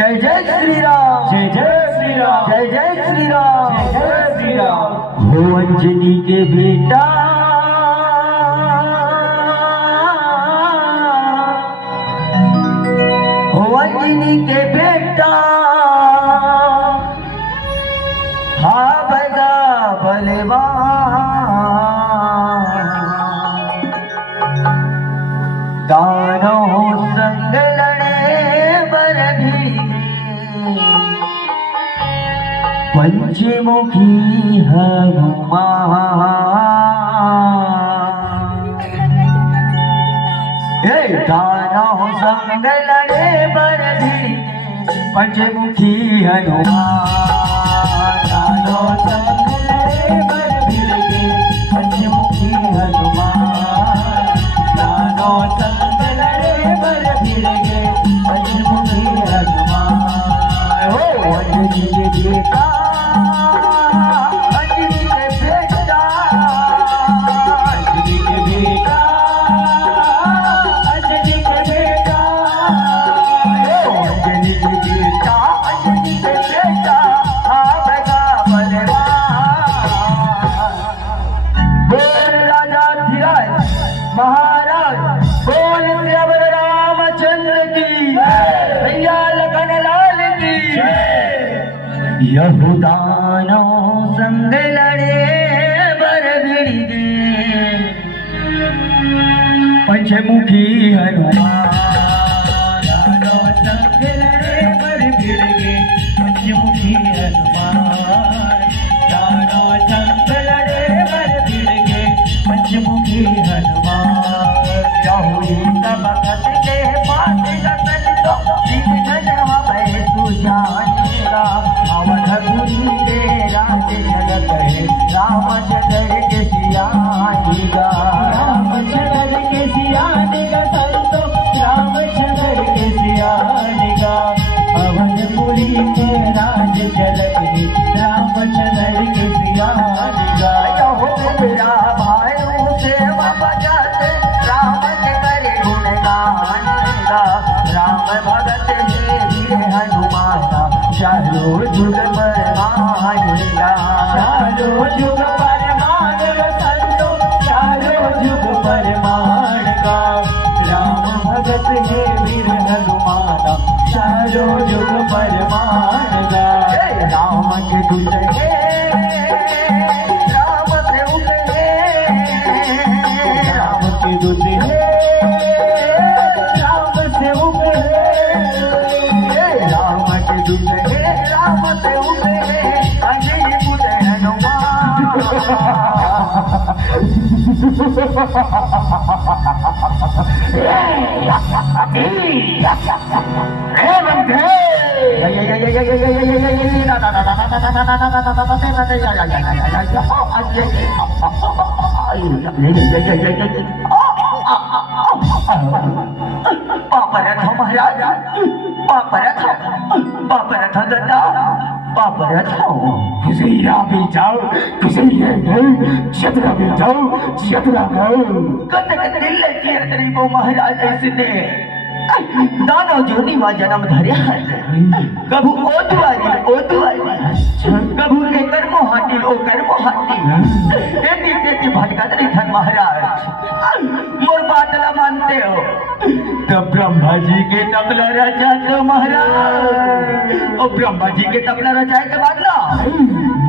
जय जय श्री राम, जय जय श्री राम, जय जय श्री राम, जय जय श्री राम। हो अंजनी के बेटा हो अंजनी के बेटा हा बगा बलवान दानों संग लड़े बर पंचमुखी हनुमान दानों संग लड़े बर पंचमुखी हनुमान दानों संग लड़े बर पंचमुखी हनुमान दानों संग लड़े बर पंचमुखी हनुमान हो अंजनी के बेटा अंजनी के बेटा अंजनी के बेटा अंजनी के बेटा अंजनी के बेटा अंजनी के बेटा आवेगा बलवान बोल राजा धीराज महाराज बोल श्री रामचंद्र की भैया लखन लाल की यहूदानों संग लड़े बर पंचमुखी हनुमान दानों संग लड़े बर पंचमुखी हनुमान दानों संग लड़े बर पंचमुखी हनुमान जाहुई सब भगत के पास गसल तो दिन जहाँ भय सुजानेगा अवधपुरी के राज जगत है रामचंद्र के सियानेगा रामचंद्र के सियानेगा संतो रामचंद्र के सियानेगा अवधपुरी के राज जगत है रामचंद्र के सियानेगा हो मेरा भाई से बजाते राम के करे गुणगान राम भगत है वीर हनुमाना चारों जुग पर मानेगा चारों जुग पर मानेगा संतो चारों जुग पर मानेगा राम भगत है वीर हनुमाना चारों जुग पर मानेगा राम के दूत राम से उगले राम के दूत राम से उगले राम के दूत राम से उगले अंजनी पुत हनुमान भी जाओ किसी छतरा भी जाओ छतरा गो महाराज इसने दानव जोनी मा जन्म धरे कभू ओ दुआरी कभू के कर्मो हाटी ओ कर्मो हाटी तेती तेती भटकत नहीं थन महाराज मोर बात ला मानते हो तो ब्रह्मा जी के तबला रचा तो महाराज ओ ब्रह्मा जी के तबला रचाए के बाद ना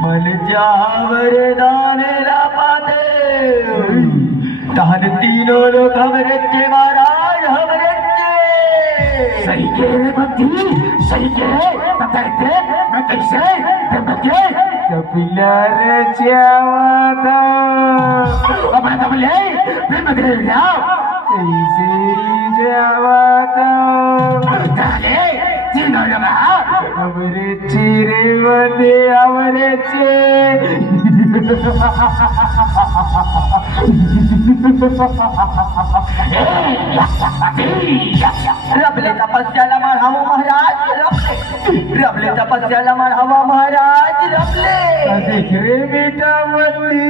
मन जावरे दाने ला पाते तहन तीनों लोग हमरे चे महाराज हमरे सही के बुद्धि सही के बताते मैं कैसे बच्चे तबला रचावा अब मैं तबले मैं बदल जाओ कैसे जावा ताले तीनों लोग हमरे चेरे बने हमरे चे रबले तपस्याला मारावं महाराज रबले तपस्याला मारावं महाराज रबले देख रे बेटा मती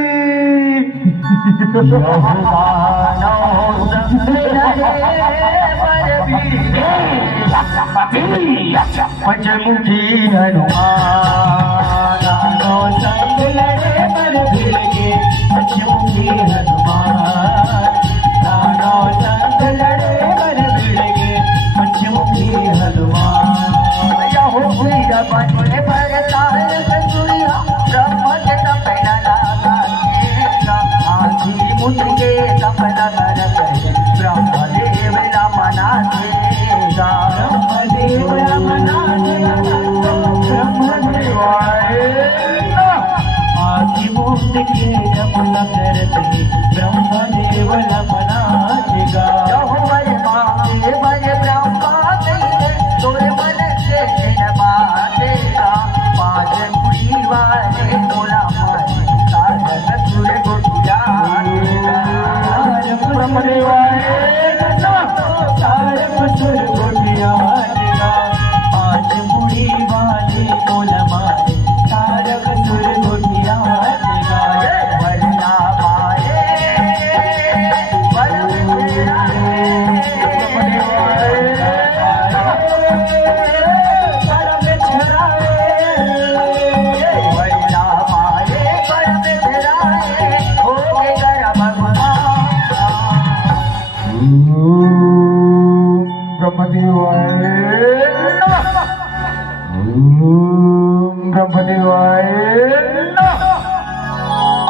पंचमुखी हनुमान दानों संग लड़े पर भिड़ गए पंचमुखी हनुमान दानों संग लड़े पर भिड़ गए पंचमुखी हनुमान या हो वीरा बने पर ताल कसूरिया ब्रह्म के तपना लगा देगा आँखी मुझ के तपना करत ब्रह्मदेव ला मना देगा ब्रह्मदेव ला मना देगा आँखी मुझ के तपना करते ब्रह्मदेव ला मना देगा बड़े ब्रह्मा कही तोरे मन के बातेगा पाँच मुड़ी वाले तोला मारे सागर सूर्य गोटिया पाँच मुड़ी वाले तोला मारे तारक सुर गोटिया वरना मारे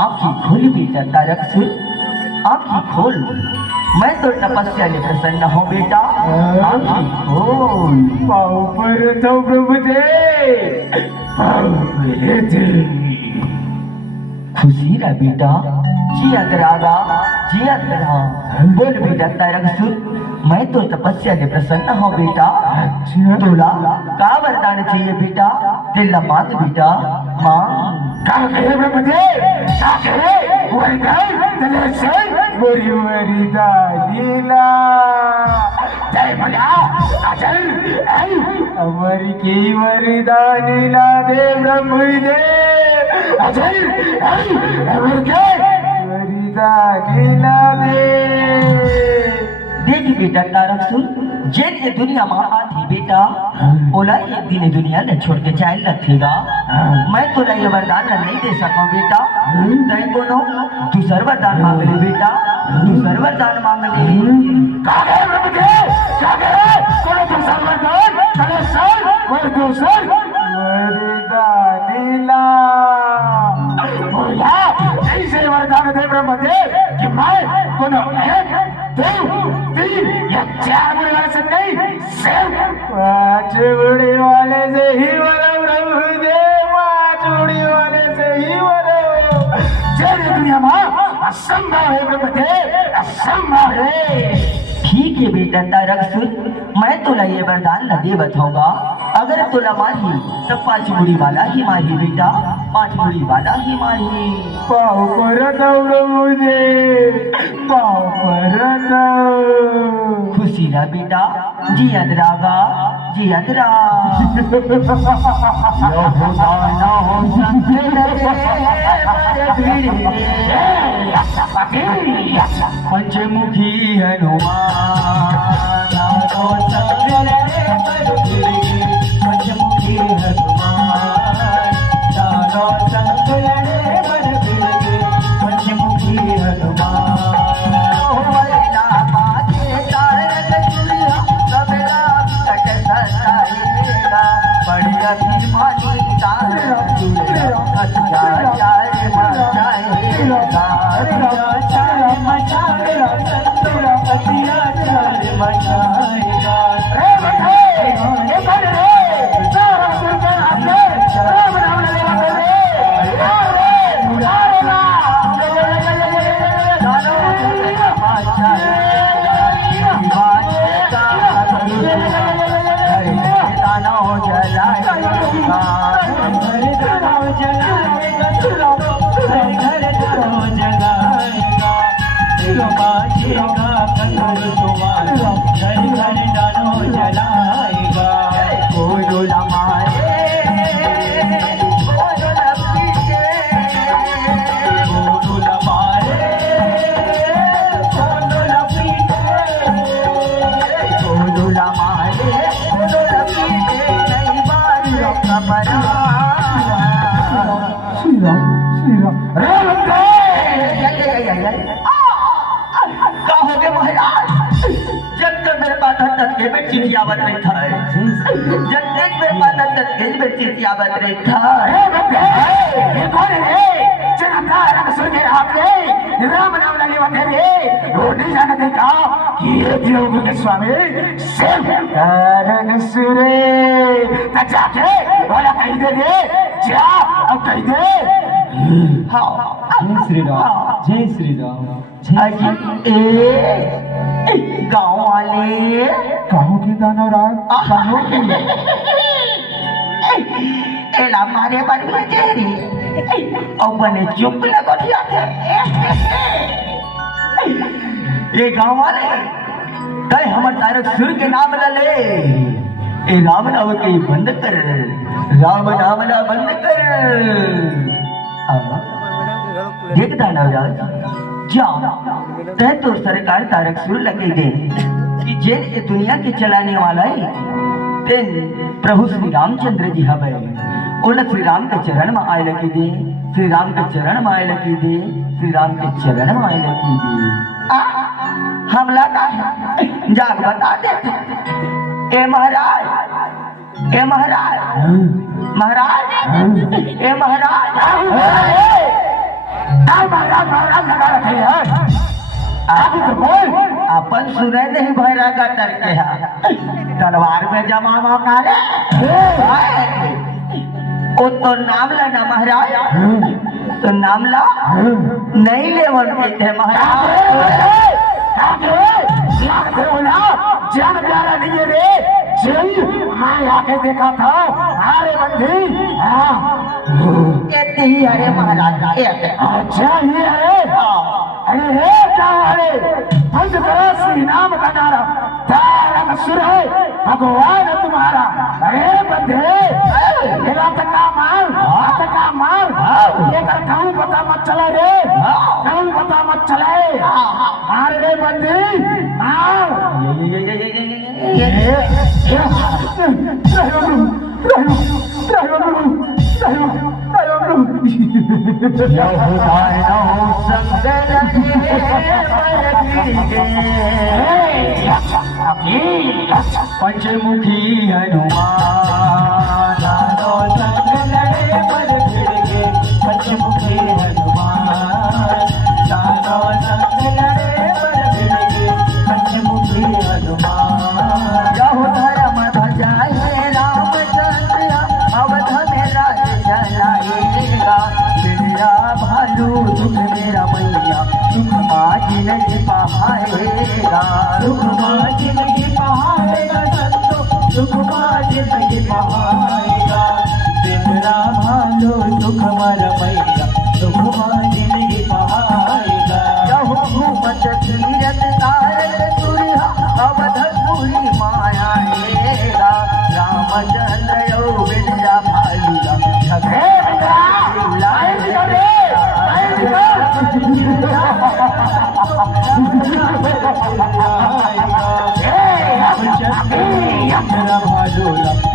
आँखी खोल बेटा तारक सुर आँखी खोल मैं तो तपस्या ने प्रसन्न हूँ बेटा आँखी खोल पाँव पर तो प्रभुदेव खुशी रहा बेटा जियत रागा जियत रहा बोल बेटा तारक सुर मैं तो तपस्या ने प्रसन्न हूँ बेटा तोला का वरदान चाहिए बेटा दिल मांग बेटा मांग का कहे प्रभुदेव का कहे वरदान दिले से मोरी मोरी दानीला जय भला अजल अमर की वरदानीला दे ब्रह्मदेव अजल अमर के वरदानीला दे देख बेटा तारक सुन जेन ये दुनिया में आती बेटा ओला एक दिन ये दुनिया ने छोड़ के जाए लगेगा मैं तो ये वरदान नहीं दे सकूं बेटा नहीं बोलो दूसरा वरदान मांग ले बेटा दूसरा वरदान मांग ले काहे प्रभुदेव काहे कोनो दूसरा वरदान चले सर वर दूसर वरदानीला बोला ऐसे वरदान दे ब्रह्मदेव कि मैं कोनो एक दो तीन या चार बुढ़े वाले से नहीं सिर्फ पांच बुढ़े वाले से ही वरो प्रभुदेव पांच बुढ़े वाले से ही वरो जय दुनिया में असंभव है प्रभुदेव असंभव है ठीक है बेटा तारक सुन मैं तोला ये वरदान न दे बताऊंगा अगर तोला माही तो पांच मुड़ी वाला ही माही बेटा पांच मुड़ी वाला ही माही पाँव पर प्रभुदेव पाँव पर खुशी रहा बेटा जियत रागा जियत पंचमुखी हनुमान पंचमुखी हनुमान दानों संग लड़े पर भिड़ गए पंचमुखी हनुमान वरना पाके तारक चुड़िया सबरा कट सताएगा बड़ी अभिमानी तारक चुड़िया अत्याचार मचाएगा अत्याचार मचाएगा अत्याचार मचाएगा रे बंदे का हो गए महाराज? जब तक मेरे पास तक के में चिड़ियावत नहीं था, जब तक मेरे पास तक के में चिड़ियावत नहीं था। रे बंदे ये कौन है? जनता रंग सुन के आपने राम नाम लगे बंदे रे वो नहीं जानते का कि ये देव के स्वामी सिर्फ कारण सुरे त जाके बोला कह दे रे जा अब कह दे। हाँ जय श्री राम, जय श्री राम। गाँव वाले कहो की दाना राज कहो की एला मारे पर बजेरी और बने चुप लगो दिया थे। ये गाँव वाले कई हमर तारक सुर के नाम ले ए राम नाम के बंद कर, राम नाम ना बंद कर। देख दानवराज जा तय तो सरकार तारक सुर लगेगे कि जेन ये दुनिया के चलाने वाला है तेन प्रभु श्री रामचंद्र जी हवे ओला श्री राम के चरण में आए लगी दे, श्री राम के चरण में आए लगी दे, श्री राम के चरण में आए लगी दे। हमला का जाग बता दे ए महाराज, ए महाराज, महाराज, ए महाराज, लगा रखे हैं आगे तो बोल अपन सुने नहीं भैरा का करके तलवार में जमा मौका रे ओ तो नाम ला ना महाराज, तो नाम ला नहीं ले थे महाराज। जान प्यारा नहीं है रे जी मैं आके देखा था अरे बंदी कहते ही अरे महाराज अच्छा ये है अरे हे क्या अरे पंच तरह श्री नाम का नारा तारक सुर है भगवान है तुम्हारा। अरे बंदे मेरा तका मार ये कर कहूँ पता मत चला रे, कहूँ पता मत चले मार रे बंदी मार। पंचमुखी हनुमान पंचमुखी हनुमान पंचमुखी हनुमान जाहो धर्म ध्वजाए रामचंद्र अवध में राज चलाएगा। मेरा भालू दुख मेरा मैया सुख माजिन जी पहाएगा, सुख माजिन जी पहाएगा संतो सुख माजिन जी पहाएगा। मेरा भालू सुख मर मैया सुख माजिन जी पहाएगा। जहो घूमत तीरथ तारक सूर्या अवधपुरी मायाएगा। रामचंद्र यो विद्या भालूला भालूला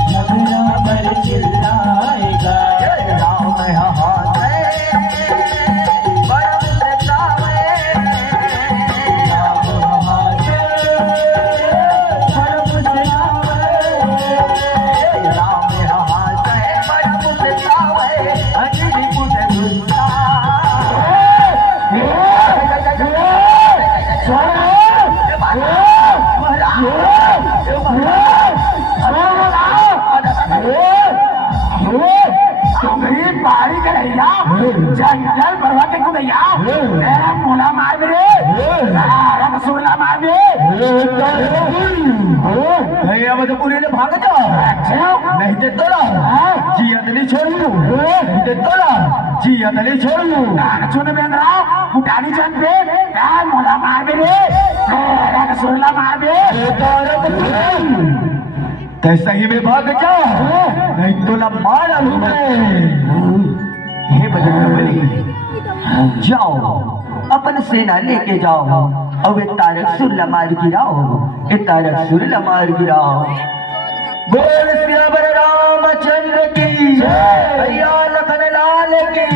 झगड़ा पर चिल्लाएगा। राम जंगल भरवा के कुदैया तेरा मोला मार दे रे सुरला मार दे अब तो पूरे ने भाग जा नहीं दे तोला जियत नहीं छोड़ू, नहीं दे तोला जियत नहीं छोड़ू। सुन बेंद्रा उठानी जन पे यार मोला मार दे रे तेरा सुरला मार दे कैसा ही में भाग जा नहीं तोला मार हे बजरंगबली जाओ अपन सेना लेके जाओ अब तारक सुरला मार गिराओ, तारक सुरला मार गिराओ। बोल श्री रामचंद्र की जय, लखन लाल की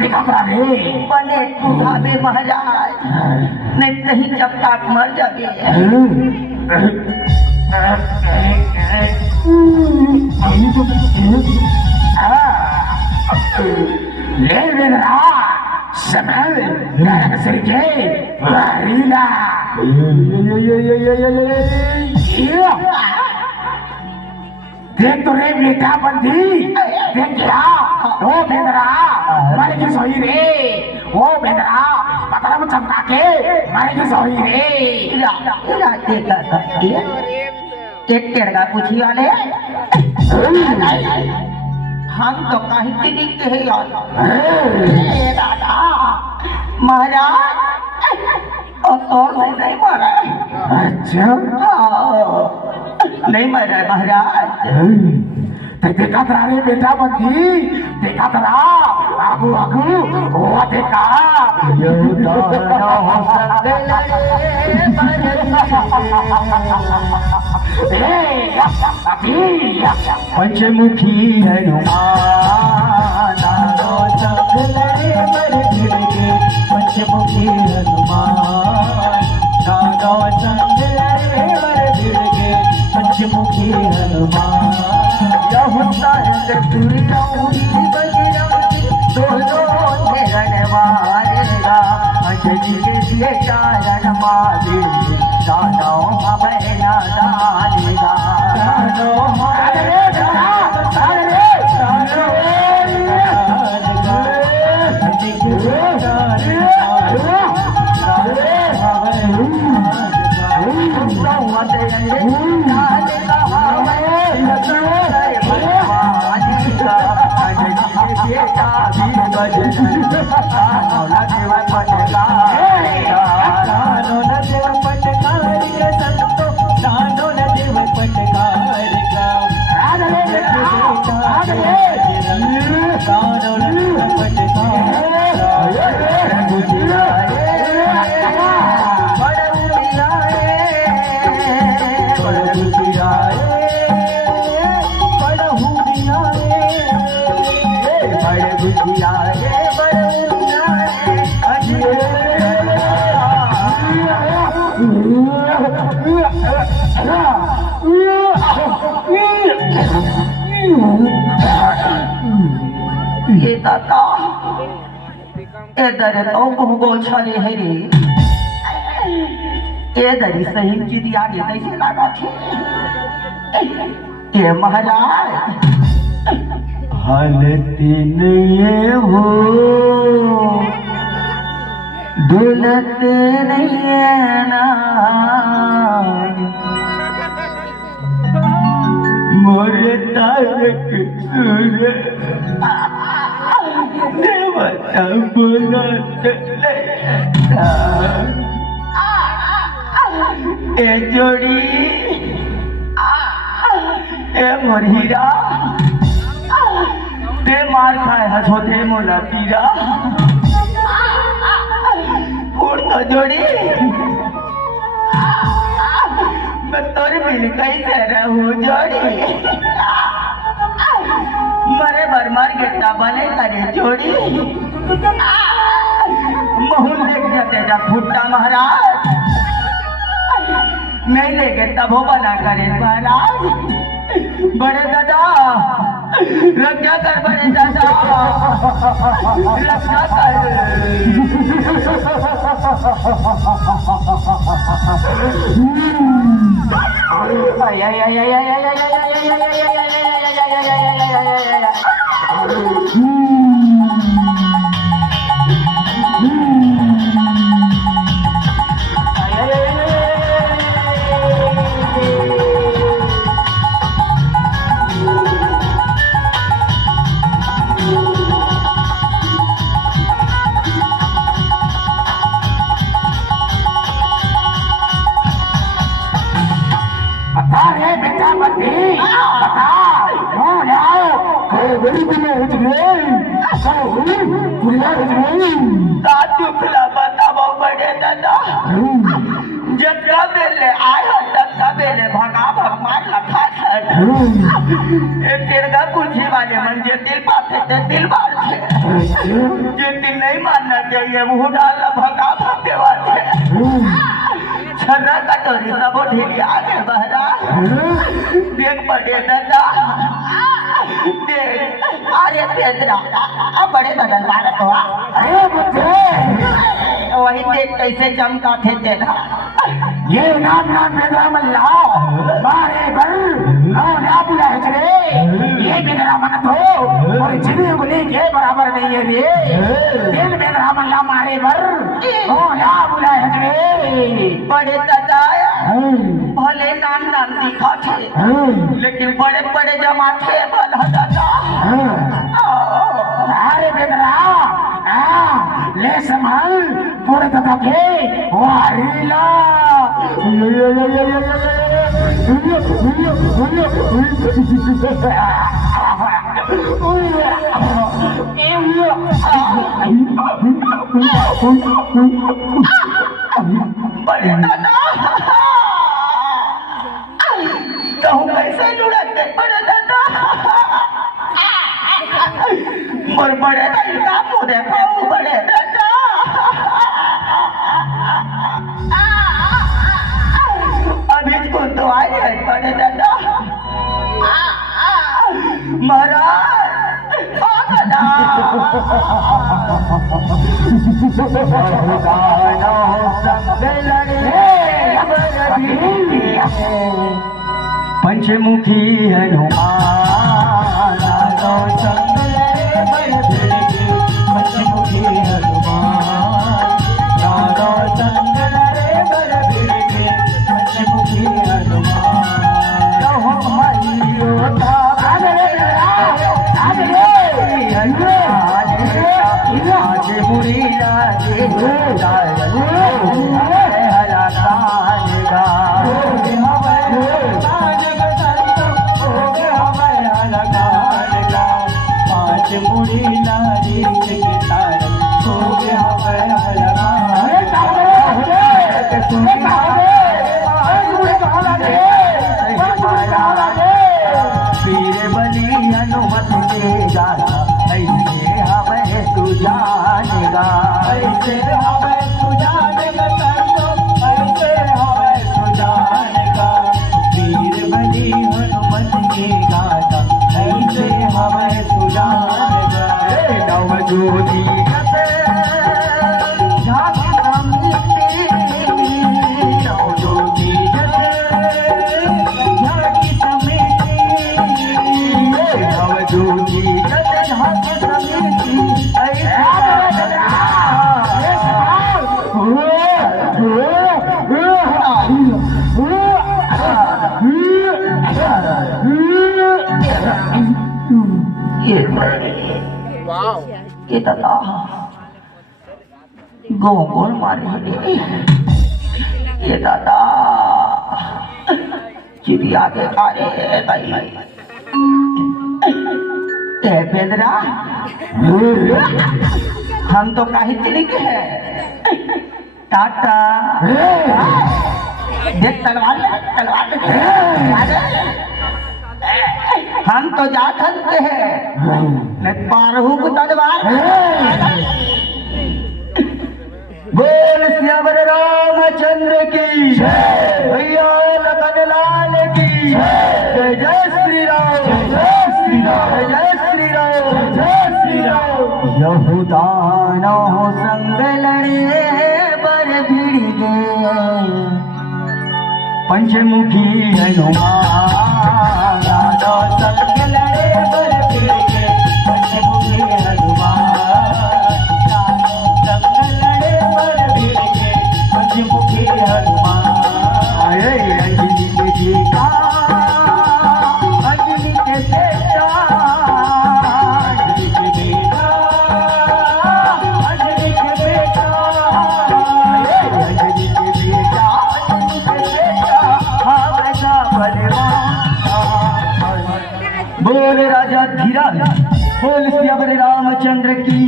देखा रे बने उठावे महाराज नहीं कहीं जब तक मर जावे ले मेरा समय नरक सिर के वारीला देख तो रे बेटा बंदी देख क्या ओ बेंद्रा मर की सोई रे ओ बेंद्रा पता में चमका के मर की सोई रे राते का एक टेढ़ा पूछी वाले हम तो कहीं के नहीं कहे यार दादा महाराज और तो नहीं मारा अच्छा नहीं मारा महाराज देखा तरा रे बेटा बंदी देखा तरा आगू आगू वो देखा पंचमुखी हनुमान पंचमुखी हनुमान नागो संग लड़े बर भिड़के पंचमुखी हनुमान मारेगा अंजलि के लिए चारण मारे दानों बहना डालेगा ये दाता इधर तो गोल छाले है रे इधर सही की दिया के कैसे लगा थे ये महाराज हलती नहीं हो दुलते नहीं है ना मोरे तारक सूर्य देवता बोला ए जोड़ी ए मोरीरा ते मार खाए हसोते मोला पीरा उड़ तो जोड़ी मैं तोर मिल कैसे रहूं जोड़ी मरे भर मार गिरता बने करे जोड़ी महूल देख जाते जा फुट्टा महाराज नहीं लेके तब हो बना करे महाराज बड़े दादा रक्षा कर बड़े दादा रक्षा कर दुखला बताबो बड़े दादा जत्रा बेले आयो तत्रा बेले भगा भगवान लखा था एक तेरगा कुछ वाले मंजे दिल पाते दिल बार थे जितनी नहीं मानना चाहिए वो डालना भगा भागे वाले छना कटोरी सब ढीली आगे बहरा देख पड़े दादा देख अरे पेंद्रा अब बड़े बदल मारत हुआ अरे बच्चे वही देख कैसे चमका थे तेरा ये नाम नाम बेदरा मल्ला मारे पर और आप लहचरे ये बेदरा मन तो और जिन्हें उंगली के बराबर नहीं है रे दिल बेदरा मल्ला मारे पर और आप लहचरे बड़े दादा भले नाम नाम दिखा थे लेकिन बड़े बड़े जमा थे भला दादा अरे बेदरा ले संभाल पूरे दादा के वारीला बड़े दादा तो कैसे जुड़ते बड़े दादा और बड़े दादा को देखो बड़े दादा अभी को तो आए हैं बड़े दादा महाराज पंचमुखी हनुमान पंचमुखी हनुमान पंचमुखी पीर बली हनुमत के जाना ऐसे हमें सुजानेगा ऐसे हमें सुजानेगा ऐसे हमें सुजानेगा पीर बली हनुमत के गाना ऐसे हमें सुजानेगा नव ज्योति ये दादा गोल मारे ये दादा चिड़िया के कारे पेंद्रा हम तो कहीं चले के हैं टाटा देख तलवार हम तो जा सकते हैं मैं पारहू को तलवार बोल श्यावर रामचंद्र की भैया लखन लाल की जय जय श्री राम जय श्री राम जय श्री राम जय श्री राम यहूदानो संग लड़े पर भिड़ गए पंचमुखी हनुमान संग लड़े पर भिड़ गए पंचमुखी हनुमान संग लड़े पर भिड़ गए पंचमुखी हनुमान अंजलि के बेटा अंजलि के बेटा अंजलि के बेटा अंजलि के बेटा अंजलि के बेटा अंजलि के बेटा हमारा बलवान बोल राजा धीरज बोल श्यावर रामचंद्र की